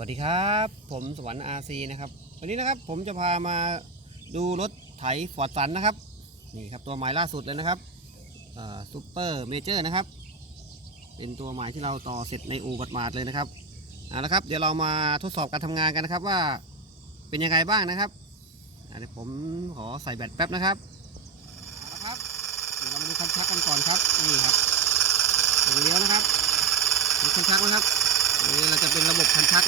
วัสดีครับ ผมสวรรค์อาซีนะครับวันนี้นะครับผมจะพามาดูรถไถฟอร์ดสันนะครับนี่ครับตัวใหม่ล่าสุดเลยนะครับซูเปอร์เมเจอร์นะครับ เป็นตัวใหม่ที่เราต่อเสร็จในอู่บัดมาดเลยนะครับเอาละครับเดี๋ยวเรามาทดสอบการทำงานกันนะครับว่าเป็นยังไงบ้างนะครับเดี๋ยวผมขอใส่แบตแป๊บนะครับเอาละครับเดี๋ยวเรามาดูคันชักกันก่อนครับนี่ครับตรงเลี้ยวนะครับดูคันชักนะครับนี่เราจะเป็นระบบคันชัก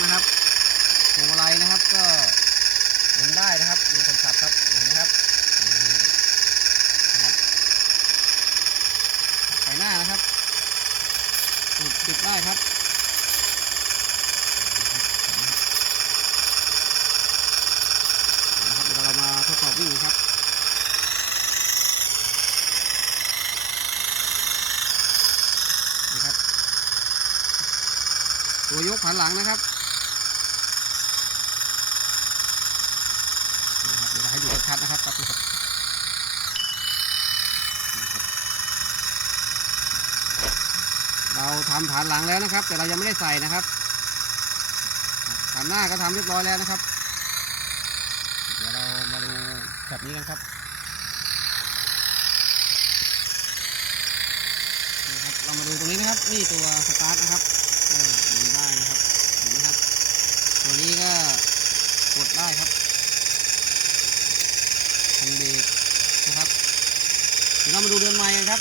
นะครับ ก็หมุนได้นะครับดูคนขับครับเห็นไหมครับนี่นะครับไฟหน้านะครับปิดปิดได้ครับนะครับเดี๋ยวเรามาทดสอบวิ่งครับนี่ครับตัวยกผ่านหลังนะครับนี่ครับ เดี๋ยวเรา ให้ดูชัดนะครับครับครับเราทำผ่านหลังแล้วนะครับ แต่เรายังไม่ได้ใส่นะครับผ่านหน้าก็ทำเรียบร้อยแล้วนะครับ เดี๋ยวเรามาดูแบบนี้กันครับนี่ครับเรามาดูตรงนี้นะครับ นี่ตัวสตาร์ทนะครับเหมุนได้นะครับเห็นไหมครับ ตัวนี้ก็กดได้ครับคันเบรกนะครับเดี๋ยวเรามาดูเรือนไม้กันครับ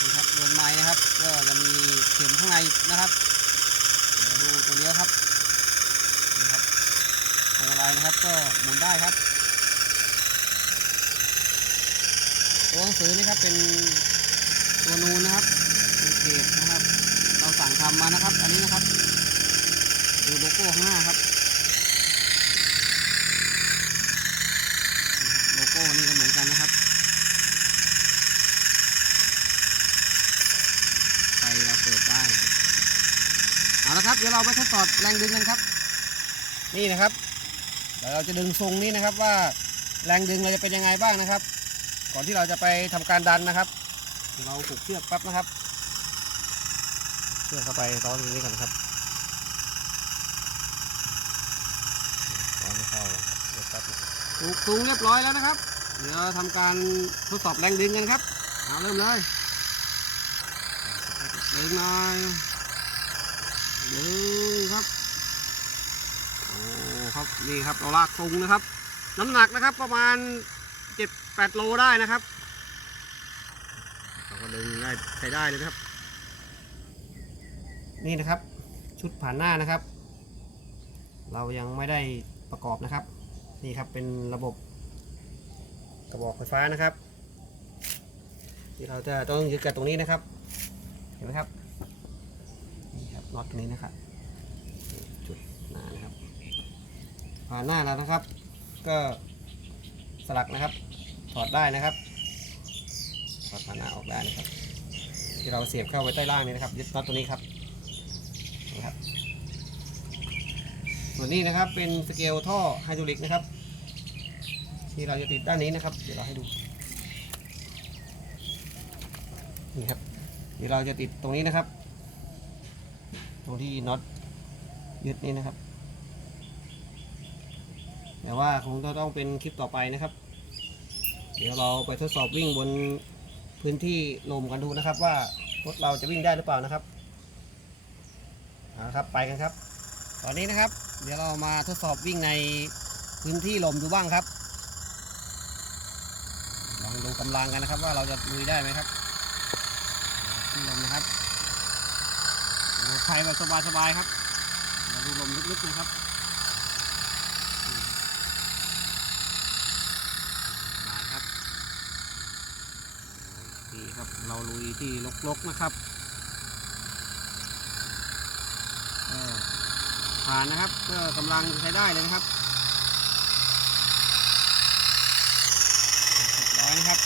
นี่ครับเรือนไม้นะครับ ก็จะมีเข็มข้างในนะครับเดี๋ยวดูตัวเลี้ยวครับนี่ครับพวงมาลัยนะครับก็หมุนได้ครับตัวหนังสือนี่ครับเป็นตัวนูนนะครับเป็นเขตนะครับ เราสั่งทำมานะครับ อันนี้นะครับ ดูโลโก้ข้างหน้าครับ โลโก้นี่ก็เหมือนกันนะครับ ไฟเราเปิดได้ เอาละครับเดี๋ยวเราไปทดสอบแรงดึงกันครับ นี่นะครับเดี๋ยวเราจะดึงทรงนี้นะครับว่าแรงดึงเราจะเป็นยังไงบ้างนะครับ ก่อนที่เราจะไปทำการดันนะครับเดี๋ยวเราผูกเชือกแป๊บนะครับ เชือกเข้าไปร้อนตรงนี้ก่อนครับร้อนไม่เข้าเดี๋ยวแป๊บถูกสูงเรียบร้อยแล้วนะครับ เดี๋ยวทำการทดสอบแรงดึงกันครับเอาเริ่มเลยดึงหน่อย ดึงครับโอ้ครับนี่ครับเราลากทรงนะครับ น้ำหนักนะครับประมาณ7-8โลได้นะครับเราก็ดึงได้ใช้ได้เลยนะครับ นี่นะครับ ชุดผ่านหน้านะครับ เรายังไม่ได้ประกอบนะครับ นี่ครับเป็นระบบกระบอกไฟฟ้านะครับที่เราจะต้องยึดกับตรงนี้นะครับ เห็นไหมครับ น็อตตรงนี้นะครับ จุดหน้านะครับผ่านหน้าแล้วนะครับ ก็สลักนะครับ ถอดได้นะครับถอดผ่านหน้าออกได้นะครับ ที่เราเสียบเข้าไว้ใต้ล่างนี้นะครับยึดน็อตตัวนี้ครับนะครับ ส่วนนี้นะครับเป็นสเกลท่อไฮดรอลิกนะครับ ที่เราจะติดด้านนี้นะครับ เดี๋ยวเราให้ดูนี่ครับเดี๋ยวเราจะติดตรงนี้นะครับ ตรงที่น็อตยึดนี้นะครับ แต่ว่าคงจะต้องเป็นคลิปต่อไปนะครับ เดี๋ยวเราไปทดสอบวิ่งบนพื้นที่ลมกันดูนะครับ ว่ารถเราจะวิ่งได้หรือเปล่านะครับเอาละครับไปกันครับ ตอนนี้นะครับ เดี๋ยวเรามาทดสอบวิ่งในพื้นที่ลมดูบ้างครับลองดูกำลังกันนะครับ ว่าเราจะลุยได้ไหมครับที่ลมนะครับ ไฟแบบสบายๆครับมาดูลมลึกๆนะครับสบายครับนี่ครับเราลุยที่ลกๆนะครับเออผ่านนะครับก็กำลังใช้ได้เลยนะครับเรียบร้อยนะครับ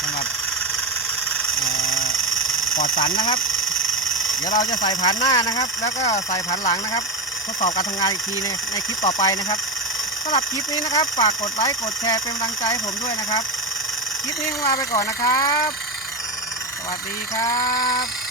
สำหรับปอดสันนะครับ เดี๋ยวเราจะใส่ผ่านหน้านะครับ แล้วก็ใส่ผ่านหลังนะครับ ทดสอบการทำงานอีกทีในในคลิปต่อไปนะครับสำหรับคลิปนี้นะครับฝากกดไลค์กดแชร์เป็นกำลังใจให้ผมด้วยนะครับ คลิปนี้ลาไปก่อนนะครับ สวัสดีครับ